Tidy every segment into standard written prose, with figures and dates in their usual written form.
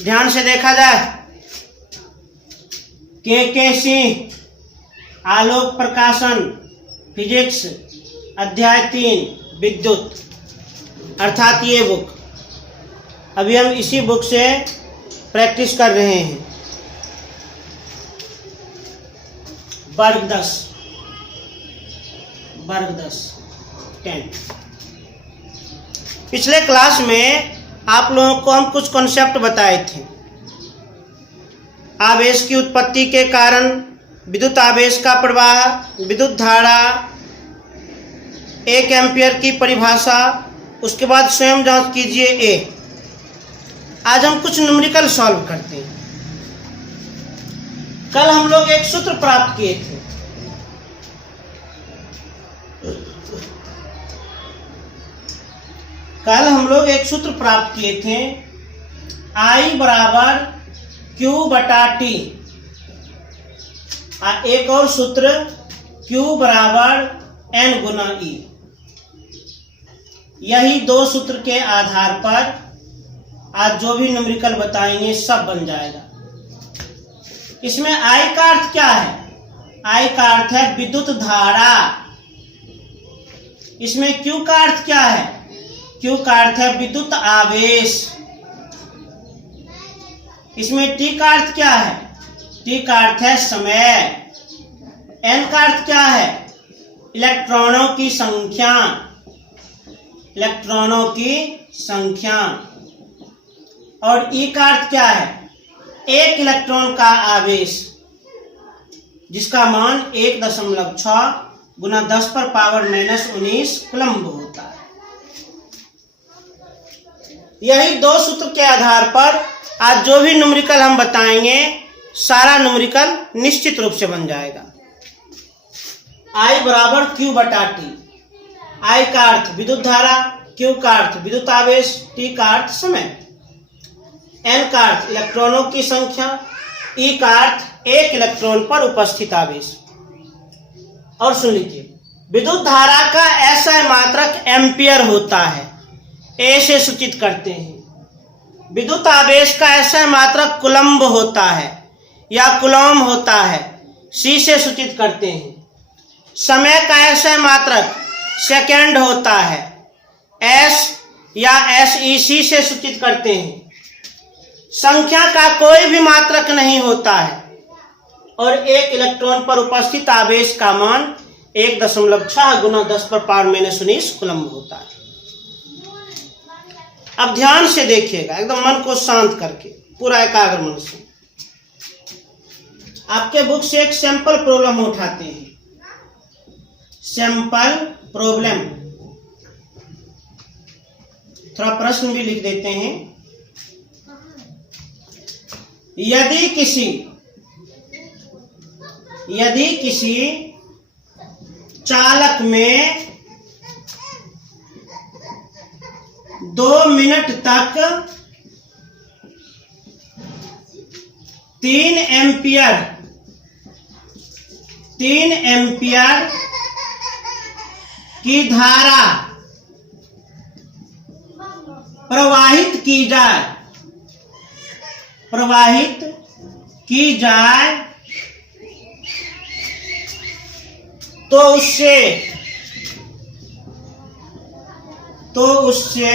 ध्यान से देखा जाए। के सिंह, आलोक प्रकाशन, फिजिक्स, अध्याय 3 विद्युत, अर्थात ये बुक। अभी हम इसी बुक से प्रैक्टिस कर रहे हैं। वर्ग 10 10। पिछले क्लास में आप लोगों को हम कुछ कॉन्सेप्ट बताए थे। आवेश की उत्पत्ति के कारण, विद्युत आवेश का प्रवाह, विद्युत धारा, 1 एम्पियर की परिभाषा, उसके बाद स्वयं जांच कीजिए ए। आज हम कुछ न्यूमेरिकल सॉल्व करते हैं। कल हम लोग एक सूत्र प्राप्त किए थे। I बराबर Q बटा T। एक और सूत्र Q बराबर N गुना E। यही दो सूत्र के आधार पर आज जो भी न्यूमेरिकल बताएंगे सब बन जाएगा। इसमें I का अर्थ क्या है? I का अर्थ है विद्युत धारा। इसमें Q का अर्थ क्या है? Q का अर्थ है विद्युत आवेश। इसमें T का अर्थ क्या है? T का अर्थ है समय। N का अर्थ क्या है? इलेक्ट्रॉनों की संख्या। और E का अर्थ क्या है? एक इलेक्ट्रॉन का आवेश, जिसका मान 1.6 गुना 10⁻⁻19 कूलम्ब होता है। यही दो सूत्र के आधार पर आज जो भी न्यूमेरिकल हम बताएंगे सारा न्यूमेरिकल निश्चित रूप से बन जाएगा। I बराबर Q बटा T। I का अर्थ विद्युत धारा, Q का अर्थ विद्युत आवेश, T का अर्थ समय, N का अर्थ इलेक्ट्रॉनों की संख्या, E का अर्थ एक इलेक्ट्रॉन पर उपस्थित आवेश। और सुन लीजिए, विद्युत धारा का SI मात्रक एम्पियर होता है, A से सूचित करते हैं। विद्युत आवेश का SI मात्रक कूलम्ब होता है या कूलॉम होता है, C से सूचित करते हैं। समय का SI मात्रक सेकेंड होता है, S या SEC से सूचित करते हैं। संख्या का कोई भी मात्रक नहीं होता है और एक इलेक्ट्रॉन पर उपस्थित आवेश का मान 1.6 गुना 10⁻⁻19 कूलम्ब होता है। अब ध्यान से देखिएगा, एकदम मन को शांत करके, पूरा एकाग्र मन से। आपके बुक से एक सैंपल प्रॉब्लम उठाते हैं। सैंपल प्रॉब्लम, थोड़ा प्रश्न भी लिख देते हैं। यदि किसी चालक में 2 मिनट तक 3 एम्पियर की धारा प्रवाहित की जाए तो उससे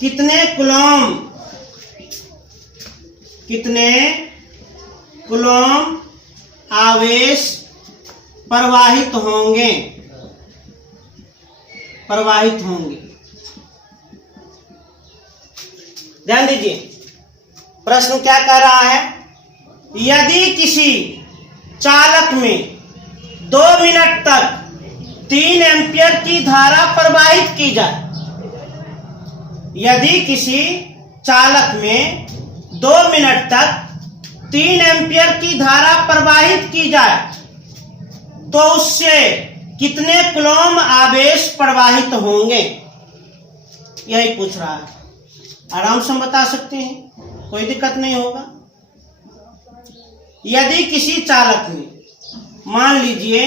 कितने कूलॉम आवेश प्रवाहित होंगे। ध्यान दीजिए, प्रश्न क्या कह रहा है? यदि किसी चालक में 2 मिनट तक 3 एम्पियर की धारा प्रवाहित की जाए, यदि किसी चालक में 2 मिनट तक 3 एम्पियर की धारा प्रवाहित की जाए तो उससे कितने कूलॉम आवेश प्रवाहित होंगे, यही पूछ रहा है। आराम से हम बता सकते हैं, कोई दिक्कत नहीं होगा। यदि किसी चालक में, मान लीजिए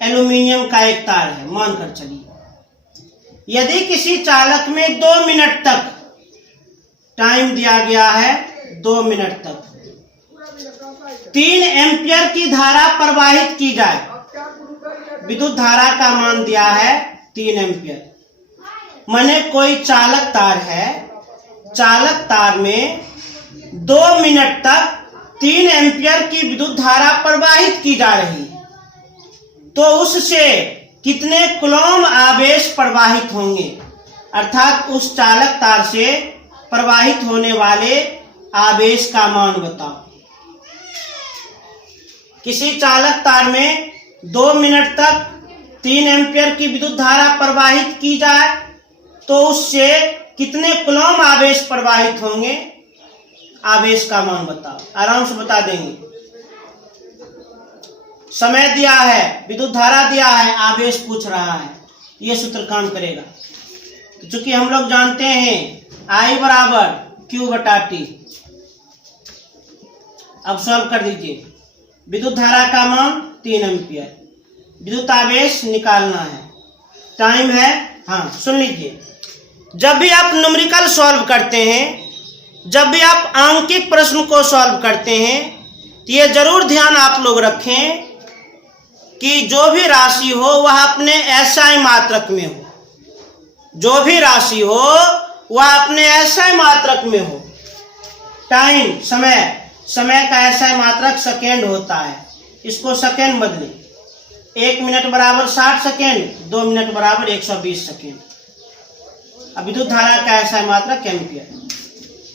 एल्यूमिनियम का एक तार है, मानकर चलिए, यदि किसी चालक में 2 मिनट तक टाइम दिया गया है 2 मिनट तक। 3 एम्पियर की धारा प्रवाहित की जाए, विद्युत धारा का मान दिया है 3 एम्पियर। माने कोई चालक तार है, चालक तार में 2 मिनट तक 3 एम्पियर की विद्युत धारा प्रवाहित की जा रही है, तो उससे कितने कूलॉम आवेश प्रवाहित होंगे, अर्थात उस चालक तार से प्रवाहित होने वाले आवेश का मान बताओ। किसी चालक तार में 2 मिनट तक 3 एम्पियर की विद्युत धारा प्रवाहित की जाए तो उससे कितने कूलॉम आवेश प्रवाहित होंगे, आवेश का मान बताओ। आराम से बता देंगे। समय दिया है, विद्युत धारा दिया है, आवेश पूछ रहा है, यह सूत्र काम करेगा। तो चूंकि हम लोग जानते हैं I बराबर Q बटा T, अब सॉल्व कर दीजिए। विद्युत धारा का मान 3 एम्पियर, विद्युत आवेश निकालना है, टाइम है। हाँ सुन लीजिए, जब भी आप न्यूमेरिकल सॉल्व करते हैं, जब भी आप आंकिक प्रश्न को सॉल्व करते हैं, तो ये जरूर ध्यान आप लोग रखें कि जो भी राशि हो वह अपने SI मात्रक में हो, जो भी राशि हो वह अपने SI मात्रक में हो। टाइम समय का SI मात्रक सेकेंड होता है, इसको सेकेंड बदलें। 1 मिनट बराबर 60 सेकेंड, 2 मिनट बराबर 120 सेकेंड। अब विद्युत धारा का SI मात्रक एम्पियर।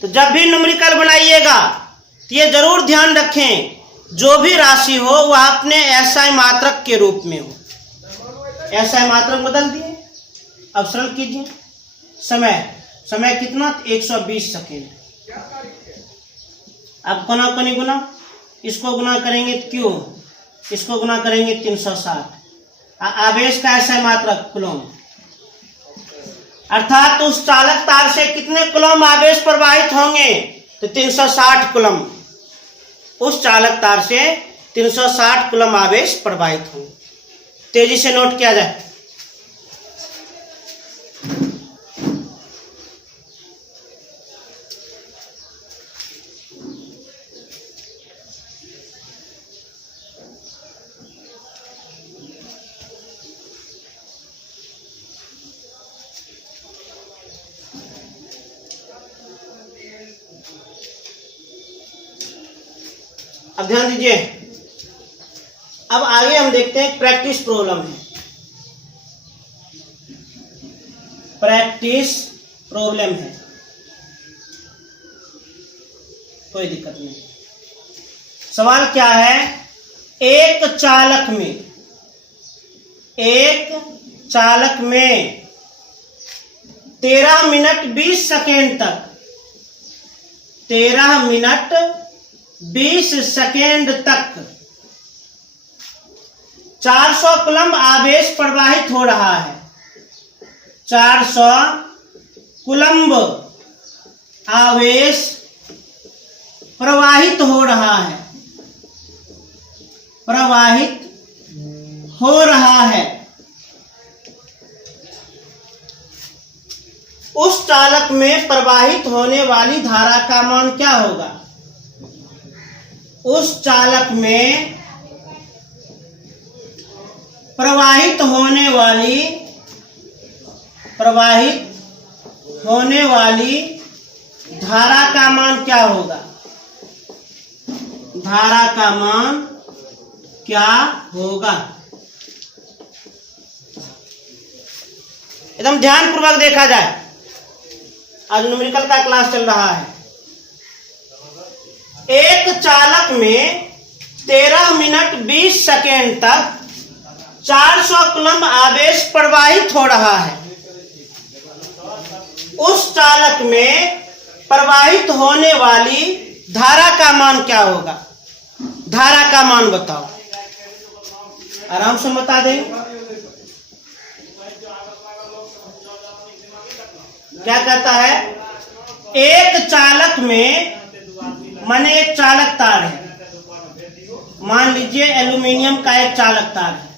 तो जब भी न्यूमेरिकल बनाइएगा तो ये जरूर ध्यान रखें, जो भी राशि हो वह अपने SI मात्रक के रूप में हो। SI मात्रक बदल दिए, अब सरल कीजिए। समय कितना, 120 सेकेंड। अब गुना, इसको गुना करेंगे Q, इसको गुना करेंगे 360। आवेश का SI मात्रक कूलॉम, अर्थात उस चालक तार से कितने कूलॉम आवेश प्रवाहित होंगे, तो 360 कूलॉम। उस चालक तार से 360 कूलॉम आवेश प्रवाहित होंगे। तेजी से नोट किया जाए। अब ध्यान दीजिए, अब आगे हम देखते हैं प्रैक्टिस प्रॉब्लम है। प्रैक्टिस प्रॉब्लम है, कोई दिक्कत नहीं। सवाल क्या है, एक चालक में 13 मिनट 20 सेकेंड तक 13 मिनट 20 सेकेंड तक 400 कूलॉम आवेश प्रवाहित हो रहा है। 400 कूलॉम आवेश प्रवाहित हो रहा है, उस चालक में प्रवाहित होने वाली धारा का मान क्या होगा? उस चालक में प्रवाहित होने वाली धारा का मान क्या होगा? धारा का मान क्या होगा? एकदम ध्यानपूर्वक देखा जाए, आज न्यूमेरिकल का क्लास चल रहा है। एक चालक में 13 मिनट 20 सेकेंड तक 400 कूलॉम आवेश प्रवाहित हो रहा है। उस चालक में प्रवाहित होने वाली धारा का मान क्या होगा? धारा का मान बताओ, आराम से बता दें। क्या कहता है, एक चालक में, माने एक चालक तार है, मान लीजिए एल्यूमिनियम का एक चालक तार है,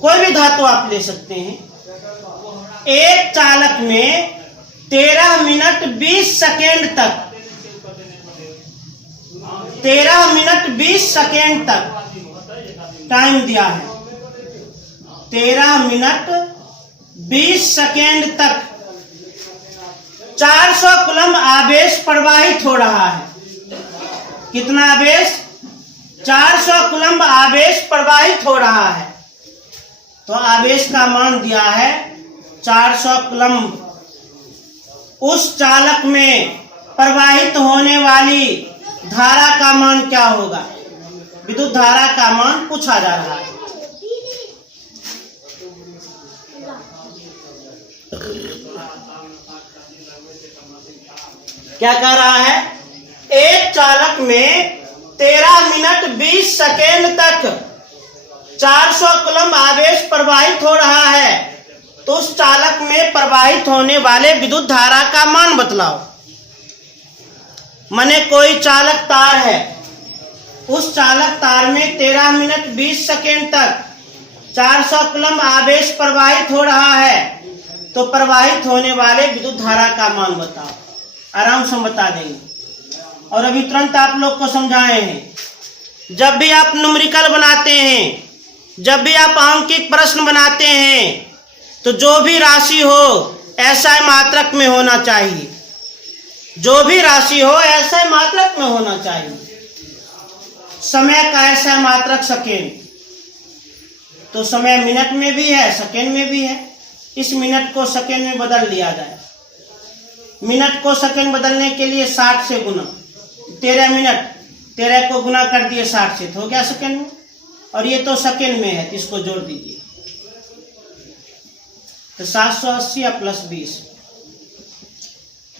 कोई भी धातु आप ले सकते हैं। एक चालक में 13 मिनट 20 सेकेंड तक 13 मिनट 20 सेकेंड तक टाइम दिया है। 13 मिनट 20 सेकेंड तक 400 कूलम्ब आवेश प्रवाहित हो रहा है। कितना आवेश? 400 कूलम्ब आवेश प्रवाहित हो रहा है। तो आवेश का मान दिया है 400 कूलम्ब। उस चालक में प्रवाहित होने वाली धारा का मान क्या होगा? विद्युत धारा का मान पूछा जा रहा है। क्या कह रहा है? एक चालक में 13 मिनट 20 सेकेंड तक 400 कूलम्ब आवेश प्रवाहित हो रहा है। तो उस चालक में प्रवाहित होने वाले विद्युत धारा का मान बतलाओ। माने कोई चालक तार है, उस चालक तार में 13 मिनट 20 सेकेंड तक 400 कूलम्ब आवेश प्रवाहित हो रहा है। तो प्रवाहित होने वाले विद्युत धारा का मान बताओ। आराम से हम बता देंगे। और अभी तुरंत आप लोग को समझाए हैं। जब भी आप न्यूमेरिकल बनाते हैं, जब भी आप अंकित प्रश्न बनाते हैं, तो जो भी राशि हो ऐसा मात्रक में होना चाहिए। जो भी राशि हो ऐसा मात्रक में होना चाहिए। समय का ऐसा मात्रक सेकेंड, तो समय मिनट में भी है, सेकेंड में भी है। इस मिनट को सेकेंड में बदल लिया जाए। मिनट को सेकेंड बदलने के लिए 60 से गुना, 13 मिनट 13 को गुना कर दिए 60 से, तो हो गया सेकेंड में। और ये तो सेकेंड में है, तो इसको जोड़ दीजिए। तो 780 प्लस 20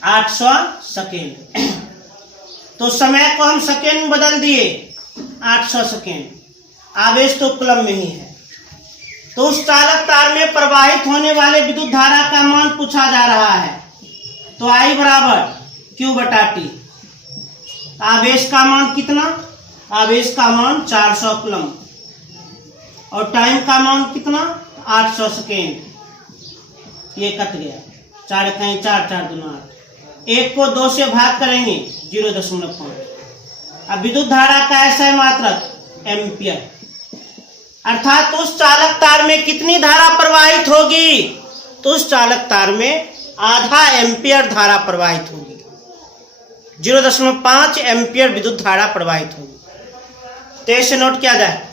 800 सेकेंड। तो समय को हम सेकेंड में बदल दिए 800 सेकेंड। आवेश तो कूलम्ब में ही है। तो उस चालक तार में प्रवाहित होने वाले विद्युत धारा का मान पूछा जा रहा है। तो I बराबर Q बटा T। आवेश का मान कितना? आवेश का मान 400 कूलम्ब। और टाइम का मान कितना? 800 सेकेंड। ये कट गया, 4 कहीं 4 4 दूना 8। 1 को 2 से भाग करेंगे 0.5। अब विद्युत धारा का ऐसा है मात्रक एम्पियर। अर्थात उस चालक तार में कितनी धारा प्रवाहित होगी? तो उस चालक तार में आधा एम्पियर धारा प्रवाहित होगी। 0.5 एम्पियर विद्युत धारा प्रवाहित होगी। तो इसे नोट किया जाए।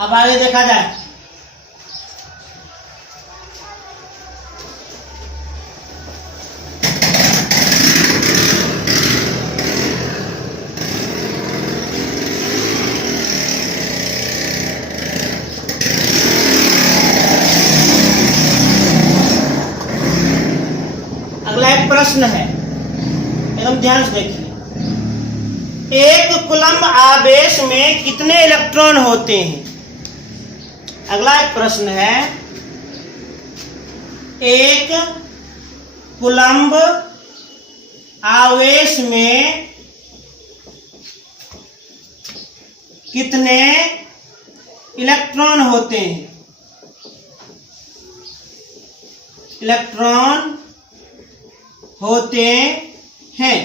अब आगे देखा जाए। अगला एक प्रश्न है, एकदम ध्यान से देखिए। एक कूलम्ब आवेश में कितने इलेक्ट्रॉन होते हैं? अगला एक प्रश्न है, एक कूलम्ब आवेश में कितने इलेक्ट्रॉन होते हैं? इलेक्ट्रॉन होते हैं।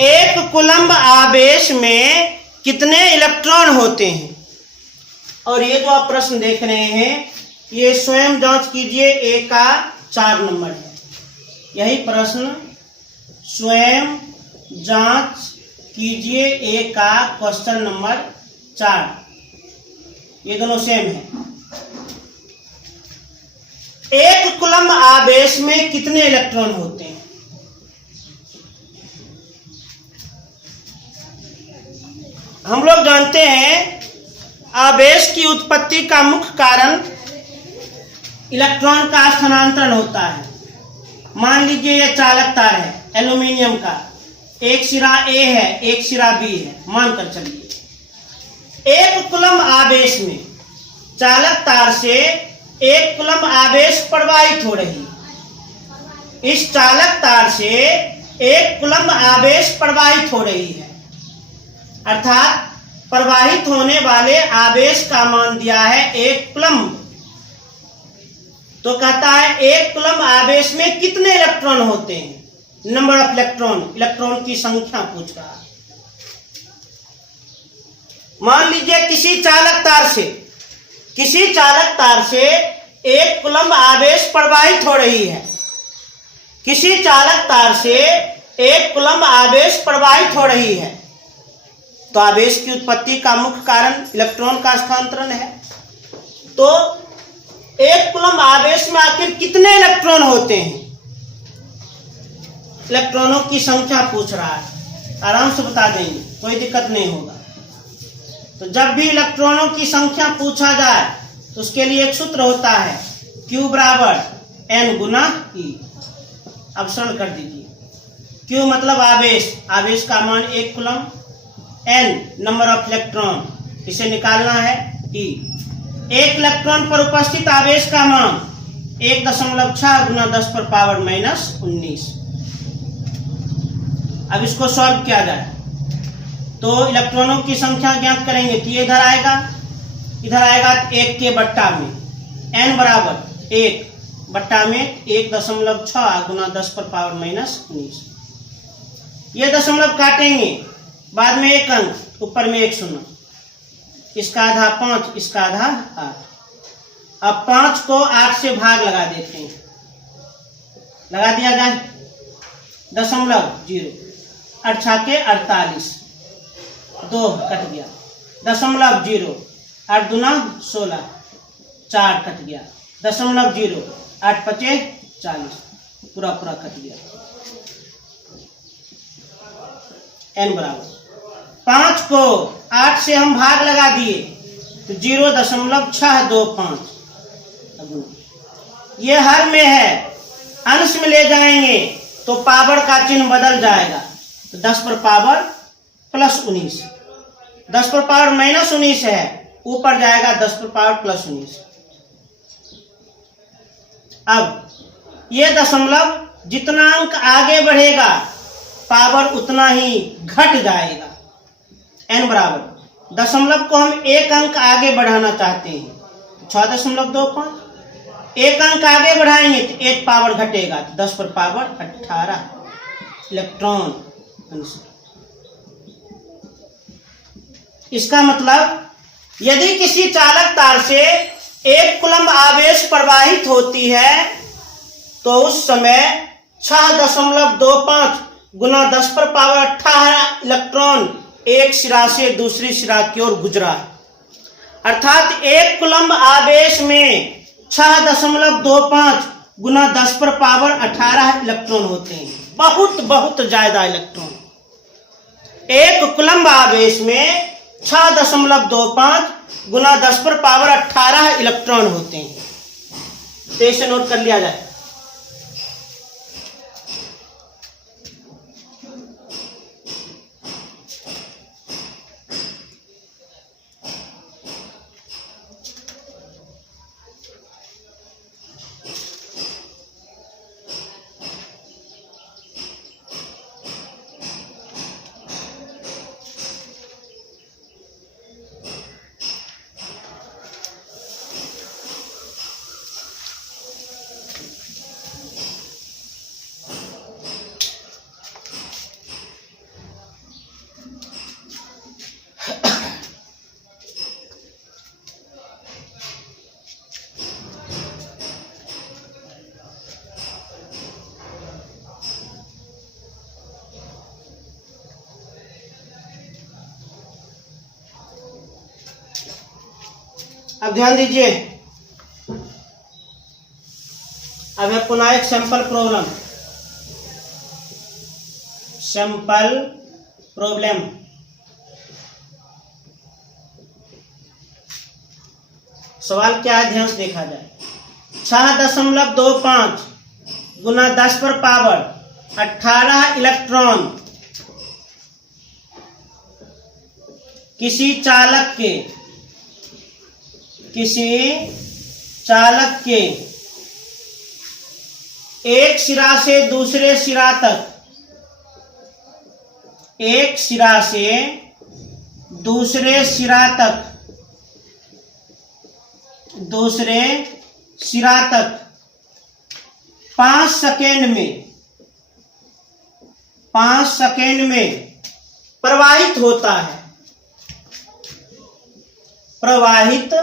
एक कूलम्ब आवेश में कितने इलेक्ट्रॉन होते हैं? और ये जो आप प्रश्न देख रहे हैं, ये स्वयं जांच कीजिए। ए का 4 नंबर है। यही प्रश्न स्वयं जांच कीजिए। ए का क्वेश्चन नंबर 4। ये दोनों सेम है। एक कूलम्ब आवेश में कितने इलेक्ट्रॉन होते हैं? हम लोग जानते हैं आवेश की उत्पत्ति का मुख्य कारण इलेक्ट्रॉन का स्थानांतरण होता है। मान लीजिए यह चालक तार है एल्यूमिनियम का, एक सिरा ए है, एक सिरा बी है, मानकर चलिए। एक कूलम आवेश में चालक तार से एक कूलम आवेश प्रवाहित हो रही है। इस चालक तार से एक कूलम आवेश प्रवाहित हो रही है, अर्थात प्रवाहित होने वाले आवेश का मान दिया है 1 कूलम। तो कहता है 1 कूलम आवेश में कितने इलेक्ट्रॉन होते हैं, नंबर ऑफ इलेक्ट्रॉन, इलेक्ट्रॉन की संख्या पूछ रहा है। मान लीजिए किसी चालक तार से 1 कूलम आवेश प्रवाहित हो रही है। किसी चालक तार से 1 कूलम आवेश प्रवाहित हो रही है, तो आवेश की उत्पत्ति का मुख्य कारण इलेक्ट्रॉन का स्थानांतरण है। तो 1 कूलम आवेश में आखिर कितने इलेक्ट्रॉन होते हैं, इलेक्ट्रॉनों की संख्या पूछ रहा है। आराम से बता देंगे, कोई दिक्कत नहीं होगा। तो जब भी इलेक्ट्रॉनों की संख्या पूछा जाए तो उसके लिए एक सूत्र होता है, Q बराबर N गुना E। अब सरल कर दीजिए। Q मतलब आवेश, आवेश का मान 1 coulomb, N number of electron, इसे निकालना है E। 1 इलेक्ट्रॉन पर उपस्थित आवेश का मान 1.6 गुना 10 पर पावर -19। अब इसको सॉल्व किया जाए तो इलेक्ट्रॉनों की संख्या ज्ञात करेंगे तो ये इधर आएगा 1 के बट्टा में, n बराबर 1 बट्टा में 1.6 गुना 10 पर पावर -19। ये दशमलव काटेंगे, बाद में 1 अंक, ऊपर में 1 शून्य, इसका आधा 5, इसका आधा 8। अब 5 को 8 से भाग लगा देते हैं, लगा दिया जाए, 0.0, 8 छाके 48, 2 कट गया, 0.0, 8 दूना 16, 4 कट गया, 0.0, 8 पचे 40, पूरा कट गया। n बराबर 5 को 8 से हम भाग लगा दिए तो 0.625। ये हर में है, अंश में ले जाएंगे तो पावर का चिन्ह बदल जाएगा, तो 10 पर पावर +19, 10 पर पावर -19 है, ऊपर जाएगा 10 पर पावर +19। अब ये दशमलव जितना अंक आगे बढ़ेगा पावर उतना ही घट जाएगा। n बराबर दशमलव को हम 1 अंक आगे बढ़ाना चाहते हैं, 6.25, 1 अंक आगे बढ़ाएंगे तो 1 पावर घटेगा, तो 10 पर पावर 18 इलेक्ट्रॉन। इसका मतलब यदि किसी चालक तार से 1 कूलम आवेश प्रवाहित होती है तो उस समय 6.25 गुना 10 पर पावर 18 इलेक्ट्रॉन एक सिरा से दूसरी सिरा की ओर गुजरा, अर्थात 1 कूलम आवेश में 6.25 गुना 10 पर पावर 18 इलेक्ट्रॉन होते हैं। बहुत ज्यादा इलेक्ट्रॉन। 1 कूलम आवेश में 6.25 गुना 10 पर पावर 18 इलेक्ट्रॉन होते हैं। तो इसे नोट कर लिया जाए। अब ध्यान दीजिए, अब है पुनः एक सैंपल प्रॉब्लम। सवाल क्या है, ध्यान से देखा जाए। 6.25 गुना 10 पर पावर 18 इलेक्ट्रॉन किसी चालक के एक सिरा से दूसरे सिरा तक, एक सिरा से दूसरे सिरा तक, दूसरे सिरा तक 5 सेकेंड में प्रवाहित होता है, प्रवाहित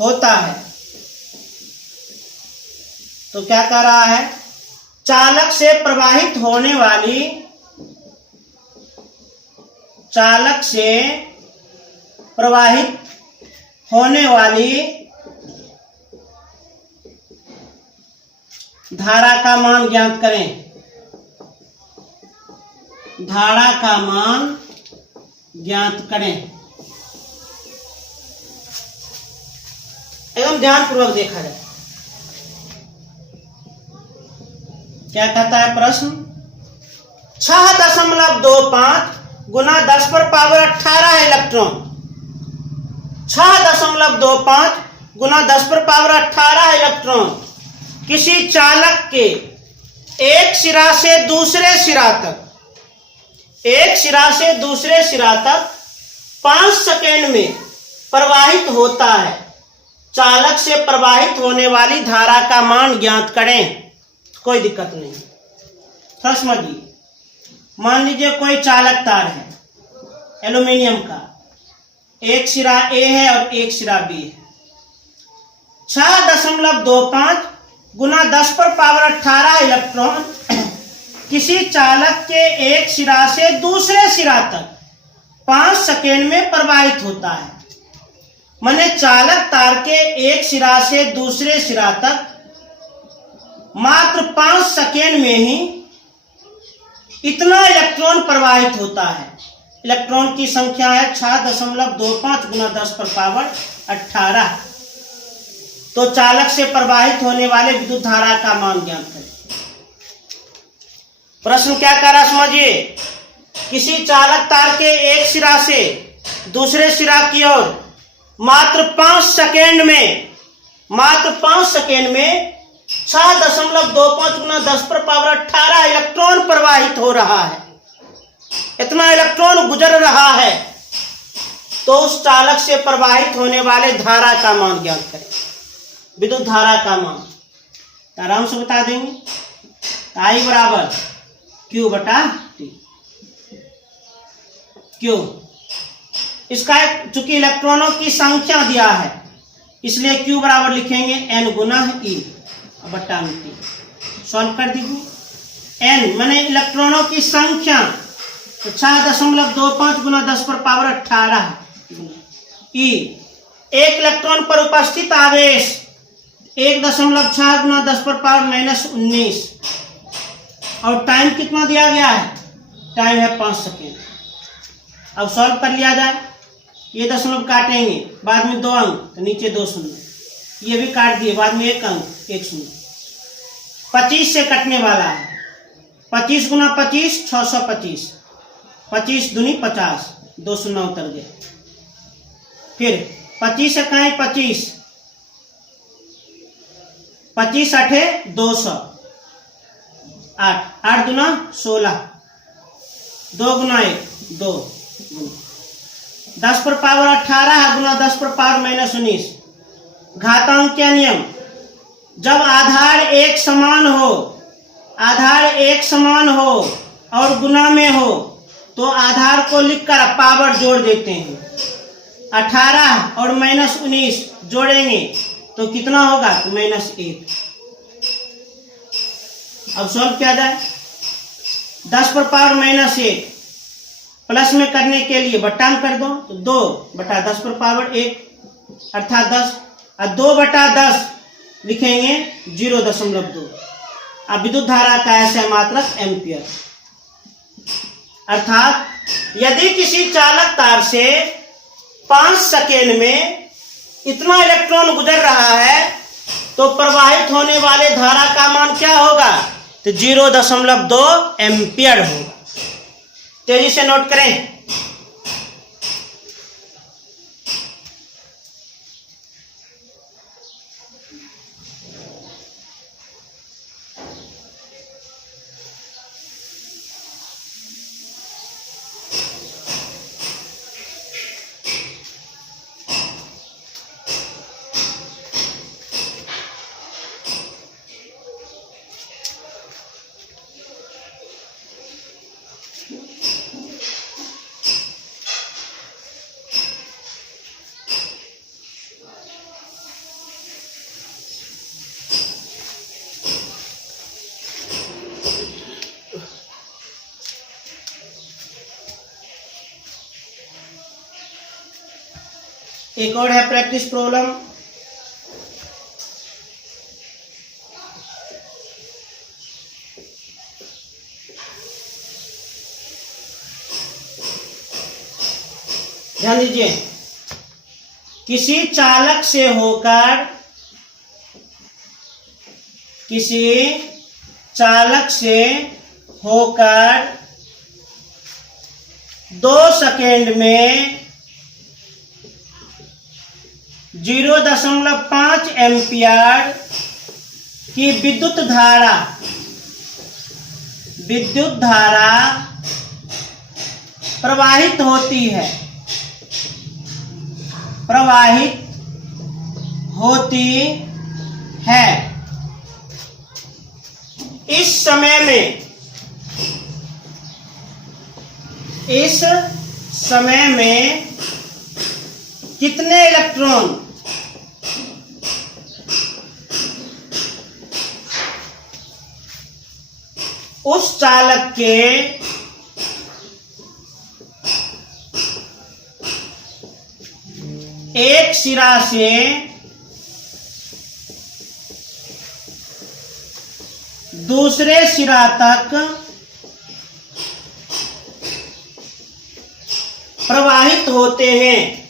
होता है। तो क्या कह रहा है, चालक से प्रवाहित होने वाली, चालक से प्रवाहित होने वाली धारा का मान ज्ञात करें। धारा का मान ज्ञात करें। एकदम ध्यानपूर्वक देखा जाए क्या कहता है प्रश्न। 6.25 गुना 10 पर पावर 18 इलेक्ट्रॉन, 6.25 गुना 10 पर पावर 18 इलेक्ट्रॉन किसी चालक के एक सिरा से दूसरे सिरा तक, एक सिरा से दूसरे सिरा तक 5 सेकेंड में प्रवाहित होता है। चालक से प्रवाहित होने वाली धारा का मान ज्ञात करें। कोई दिक्कत नहीं, थोड़ा समझिए। मान लीजिए कोई चालक तार है एल्यूमिनियम का, एक सिरा ए है और एक सिरा बी है। 6.25 गुना 10 पर पावर 18 इलेक्ट्रॉन किसी चालक के एक सिरा से दूसरे सिरा तक 5 सेकेंड में प्रवाहित होता है। माने चालक तार के एक सिरा से दूसरे सिरा तक मात्र 5 सेकेंड में ही इतना इलेक्ट्रॉन प्रवाहित होता है। इलेक्ट्रॉन की संख्या है 6.25 गुना 10 पर पावर 18। तो चालक से प्रवाहित होने वाले विद्युत धारा का मान ज्ञात करें। प्रश्न क्या कह रहा समझिए। किसी चालक तार के एक सिरा से दूसरे सिरा की ओर मात्र 5 सेकेंड में 6.25 गुना 10 पर पावर 18 इलेक्ट्रॉन प्रवाहित हो रहा है। इतना इलेक्ट्रॉन गुजर रहा है। तो उस चालक से प्रवाहित होने वाले धारा का मान ज्ञात करें। विद्युत धारा का मान आराम से बता देंगे। I बराबर Q बटा T। क्यों? इसका चूंकि इलेक्ट्रॉनों की संख्या दिया है इसलिए Q बराबर लिखेंगे N गुना E बटा में T। सॉल्व कर दीजिए। N माने इलेक्ट्रॉनों की संख्या, तो 6.25 गुना 10 पर पावर 18। E एक इलेक्ट्रॉन पर उपस्थित आवेश 1.6 गुना 10 पर पावर -19। और टाइम कितना दिया गया है? टाइम है 5 सेकेंड। अब सॉल्व कर लिया जाए। ये दशमलव काटेंगे, बाद में 2 अंक तो नीचे 2 शून्य, ये भी काट दिए, बाद में 1 अंक 1 शून्य। 25 से कटने वाला है। 25 गुना 25 625, 25 दूनी 50, 2 शून्य उतर गए। फिर 25 से कहें 25, 25 8 200, 8 8 दूना 16, 2 गुना 1 2 गुना 10 पर पावर 18 गुना 10 पर पावर -19। घातांक का नियम, जब आधार एक समान हो और गुना में हो तो आधार को लिखकर पावर जोड़ देते हैं। 18 और -19 जोड़ेंगे तो कितना होगा? -1। अब सॉल्व किया जाए। 10 पर पावर -1 प्लस में करने के लिए बट्टा में कर दो तो 2 बटा 10 पर पावर 1 अर्थात 10, और 2 बटा 10 लिखेंगे 0.2। अब विद्युत धारा का ऐसा मात्रक एम्पियर। अर्थात यदि किसी चालक तार से 5 सेकेंड में इतना इलेक्ट्रॉन गुजर रहा है तो प्रवाहित होने वाले धारा का मान क्या होगा? तो 0.2 एम्पियर होगा। तेजी से नोट करें। एक और है प्रैक्टिस प्रॉब्लम। ध्यान दीजिए, किसी चालक से होकर 2 सेकेंड में 0.5 एम्पियर की विद्युत धारा प्रवाहित होती है। इस समय में कितने इलेक्ट्रॉन उस चालक के एक सिरा से दूसरे सिरा तक प्रवाहित होते हैं।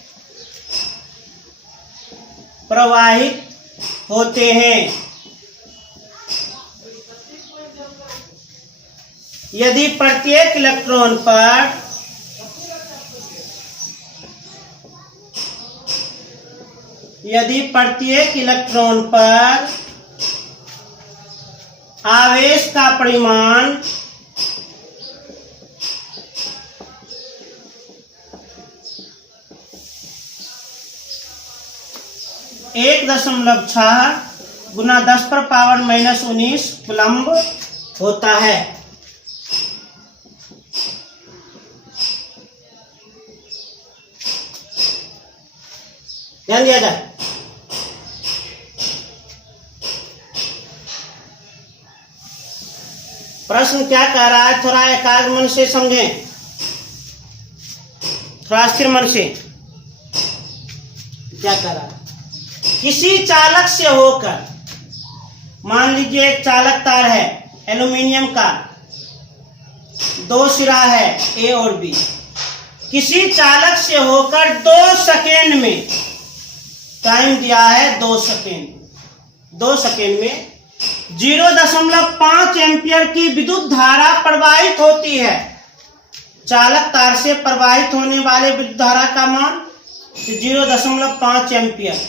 यदि प्रत्येक इलेक्ट्रॉन पर आवेश का परिमाण 1.6 गुना 10⁻⁻19 कूलम्ब होता है। ध्यान दिया जाए। प्रश्न क्या कह रहा है, थोड़ा एकाग्र मन से समझें, थोड़ा स्थिर मन से। क्या कह रहा है, किसी चालक से होकर, मान लीजिए एक चालक तार है एल्यूमिनियम का, 2 सिरा है ए और बी। किसी चालक से होकर 2 सेकेंड में, टाइम दिया है 2 सेकेंड, 2 सेकेंड में 0.5 एम्पियर की विद्युत धारा प्रवाहित होती है। चालक तार से प्रवाहित होने वाले विद्युत धारा का मान 0.5 एम्पियर।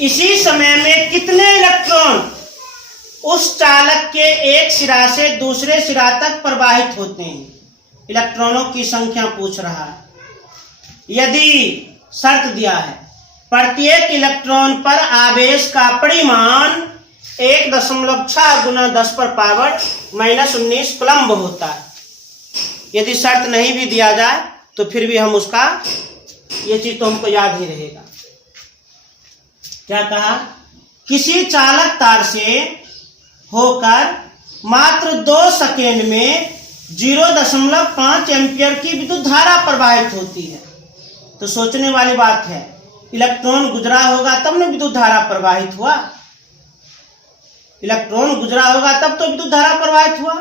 इसी समय में कितने इलेक्ट्रॉन उस चालक के एक सिरा से दूसरे सिरा तक प्रवाहित होते हैं, इलेक्ट्रॉनों की संख्या पूछ रहा है। यदि शर्त दिया है प्रत्येक इलेक्ट्रॉन पर आवेश का परिमाण 1.6 गुना 10⁻⁻19 कूलम्ब होता है। यदि शर्त नहीं भी दिया जाए तो फिर भी हम उसका, ये चीज तो हमको याद ही रहेगा। क्या कहा, किसी चालक तार से होकर मात्र 2 सेकेंड में 0.5 एम्पियर की विद्युत धारा प्रवाहित होती है। तो सोचने वाली बात है, इलेक्ट्रॉन गुजरा होगा तब न विद्युत धारा प्रवाहित हुआ, इलेक्ट्रॉन गुजरा होगा तब तो विद्युत धारा प्रवाहित हुआ।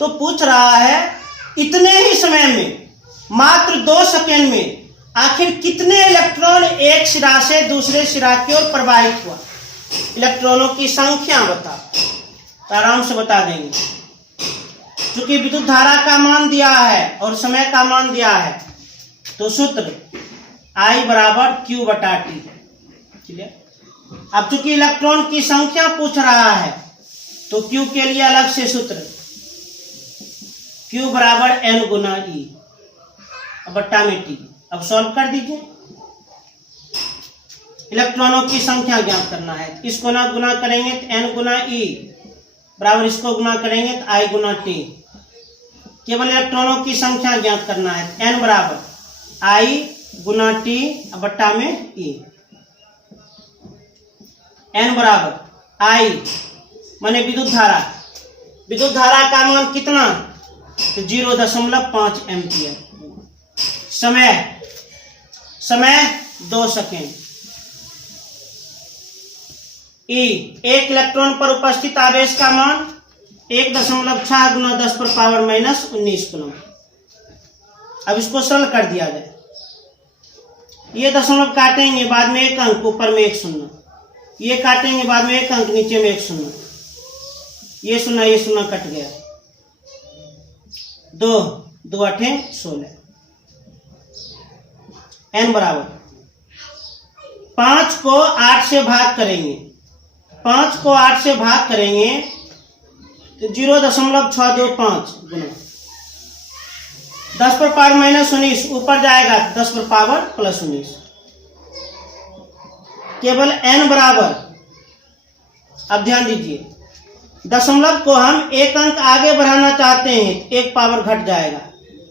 तो पूछ रहा है इतने ही समय में, मात्र 2 सेकेंड में आखिर कितने इलेक्ट्रॉन एक सिरा से दूसरे सिरा की ओर प्रवाहित हुआ, इलेक्ट्रॉनों की संख्या बता। तो आराम से बता देंगे, क्योंकि विद्युत धारा का मान दिया है और समय का मान दिया है। तो सूत्र I बराबर Q/T। अब चूंकि इलेक्ट्रॉन की संख्या पूछ रहा है तो Q के लिए अलग से सूत्र, Q बराबर N गुना E बट्टा में T। अब सॉल्व कर दीजिए, इलेक्ट्रॉनों की संख्या ज्ञात करना है। इसको ना गुना करेंगे तो N गुना E बराबर, इसको गुना करेंगे तो I गुना T। केवल इलेक्ट्रॉनों की संख्या ज्ञात करना है। N बराबर I गुना T बट्टा में E। N बराबर I माने विद्युत धारा, विद्युत धारा का मान कितना, तो 0.5 एम्पियर। समय 2 सेकेंड। ई, एक इलेक्ट्रॉन पर उपस्थित आवेश का मान 1.6 गुना 10 पर पावर माइनस 19 कूलम। अब इसको सरल कर दिया जाए, ये दशमलव काटेंगे, बाद में 1 अंक, ऊपर में 1 शून्य, ये काटेंगे, बाद में 1 अंक, नीचे में 1 शून्य, ये शून्य कट गया। 2 2 8 16। n बराबर 5 को 8 से भाग करेंगे, 5 को 8 से भाग करेंगे तो 0.625 गुना 10 पर पावर माइनस 19, ऊपर जाएगा 10 पर पावर प्लस 19। केवल n बराबर, अब ध्यान दीजिए, दशमलव को हम 1 अंक आगे बढ़ाना चाहते हैं, 1 पावर घट जाएगा,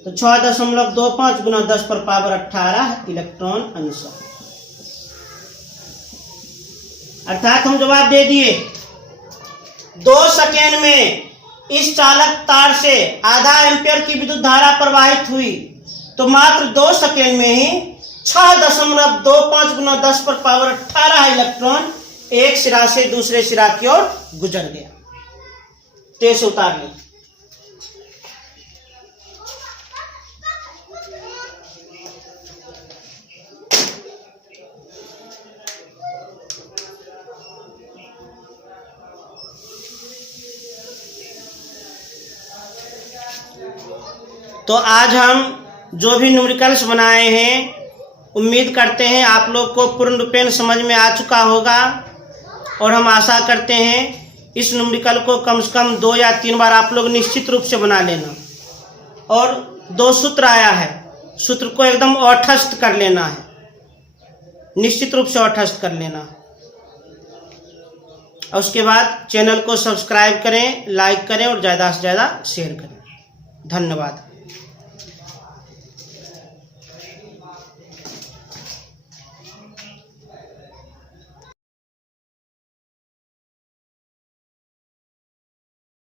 तो 6.25 गुना 10 पर पावर 18 इलेक्ट्रॉन अंश। अर्थात हम जवाब दे दिए। 2 सेकेंड में इस चालक तार से आधा एम्पियर की विद्युत धारा प्रवाहित हुई, तो मात्र 2 सेकेंड में ही 6.25 गुना 10 पर पावर 18 इलेक्ट्रॉन एक सिरा से दूसरे सिरा की ओर गुजर गया। तेज से उतार ले। तो आज हम जो भी न्यूमेरिकल्स बनाए हैं, उम्मीद करते हैं आप लोग को पूर्ण रूपेण समझ में आ चुका होगा, और हम आशा करते हैं इस न्यूमेरिकल को कम से कम 2 या 3 बार आप लोग निश्चित रूप से बना लेना। और 2 सूत्र आया है, सूत्र को एकदम औठस्थ कर लेना है, निश्चित रूप से औठस्थ कर लेना। और उसके बाद चैनल को सब्सक्राइब करें, लाइक करें और ज़्यादा से ज़्यादा शेयर करें। धन्यवाद।